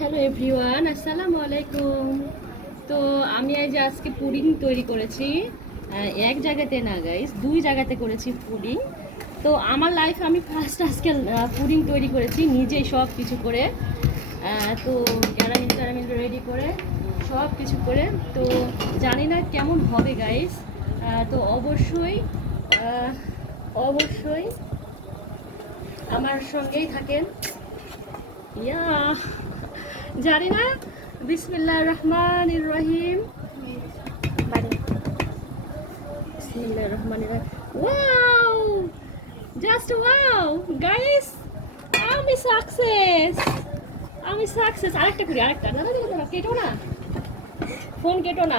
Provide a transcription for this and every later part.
Hello everyone, আসসালামু আলাইকুম। তো আমি এই যে আজকে পুডিং তৈরি করেছি। এক জায়গাতে না গাইস, দুই জায়গাতে করেছি পুডিং। তো আমার লাইফে আমি ফার্স্ট আজকে পুডিং তৈরি করেছি নিজেই সব কিছু করে। তো ক্যারামেল রেডি করে সব কিছু করে, তো জানি না কেমন হবে গাইস। তো অবশ্যই অবশ্যই আমার সঙ্গেই থাকেন। ইয়া জানি না। বিসমিল্লাহির রহমানির রহিম। বিসমিল্লাহির রহমানির রহিম। ওয়াও, জাস্ট ওয়াও গাইস, আমি সাকসেস। আরেকটা করি, আরেকটা। না না না না, কেটো না, ফোন কেটো না।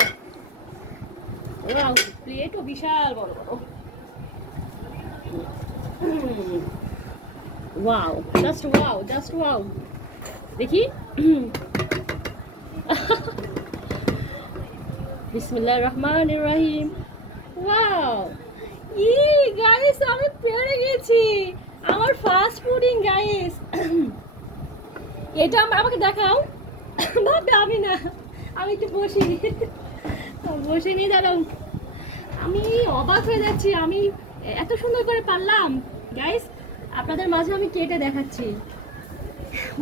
ওয়াও, প্লেটও বিশাল বড় বড়। Wow, just wow. দেখি। বিসমিল্লাহির রহমানির রহিম। ওয়াও, গাইস আমি পেরে গেছি। আমার ফার্স্ট পুডিং গাইস। এটা আমাকে দেখাও। ভাবে আমি না, আমি একটু বসি। বসে নিয়ে দাঁড়াও। আমি অবাক হয়ে যাচ্ছি, আমি এত সুন্দর করে পারলাম গাইস। আপনাদের মাঝে আমি কেটে দেখাচ্ছি।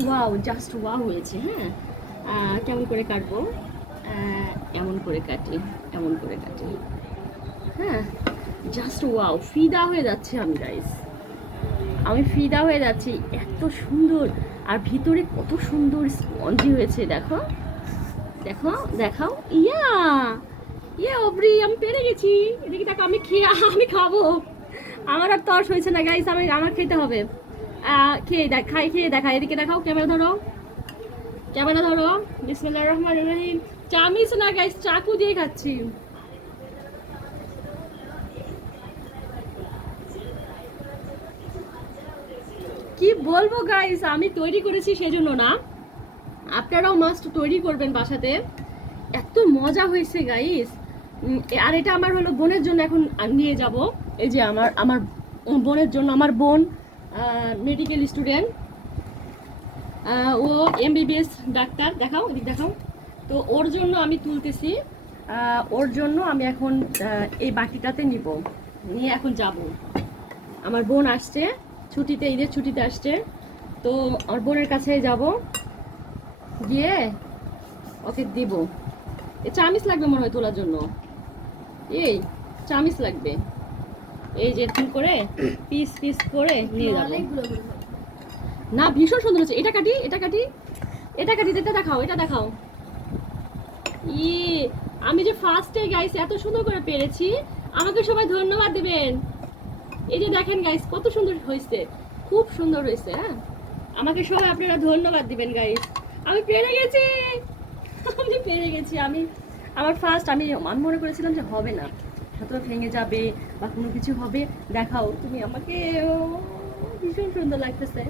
ওয়াও, জাস্ট ওয়াও হয়েছে। হ্যাঁ, কেমন করে কাটবো? এমন করে কাটি, এমন করে কাটি। হ্যাঁ, জাস্ট ওয়াও, ফিদা হয়ে যাচ্ছে আমি গাইস। আমি ফিদা হয়ে যাচ্ছি, এত সুন্দর। আর ভিতরে কত সুন্দর স্পঞ্জি হয়েছে, দেখো দেখো দেখাও। ইয়া অব্রি, আমি পেরে গেছি। এদিকে দেখো, আমি খাবো। আমার আর তর্স হয়েছে না গাইস, আমার খেতে হবে। খেয়ে দেখা। এদিকে দেখাও, ক্যামেরা ধরো। বিসমিল্লাহির রহমানির রহিম। চামিচ না গাইস, চাকু দিয়ে খাচ্ছি। কি বলবো গাইস, আমি তৈরি করেছি সেজন্য না, আপনারাও মাস্ট তৈরি করবেন বাসাতে। এত মজা হয়েছে গাইস। আর এটা আমার হলো বোনের জন্য এখন নিয়ে যাব। এই যে আমার বোনের জন্য। আমার বোন মেডিকেল স্টুডেন্ট, ও এমবিবিএস ডাক্তার। দেখাও, এদিক দেখাও। তো ওর জন্য আমি তুলতেছি। ওর জন্য আমি এখন এই বাটিটাতে নিয়ে এখন যাব। আমার বোন আসছে ছুটিতে, ঈদের ছুটিতে আসছে। তো আমার বোনের কাছে যাব, গিয়ে ওকে দিব। চামিচ লাগবে মনে হয় তোলার জন্য। এই চামিচ লাগবে। এই যে এরকম করে পিস পিস করে নিয়ে যাবো। না, ভীষণ সুন্দর হচ্ছে। এটা কাটি, এটা দেখাও, এটা দেখাও। আমি যে ফার্স্টে গাইস এত সুন্দর করে পেরেছি, আমাকে সবাই ধন্যবাদ দিবেন। এই যে দেখেন গাইস, কত সুন্দর হয়েছে, খুব সুন্দর হয়েছে। হ্যাঁ, আমাকে সবাই আপনারা ধন্যবাদ দিবেন গাইস। আমি পেরে গেছি, আমি আমার ফার্স্ট। আমি মনে করেছিলাম যে হবে না, হয়তো ভেঙে যাবে বা কোনো কিছু হবে। দেখাও তুমি আমাকে, ভীষণ সুন্দর লাগতেছে।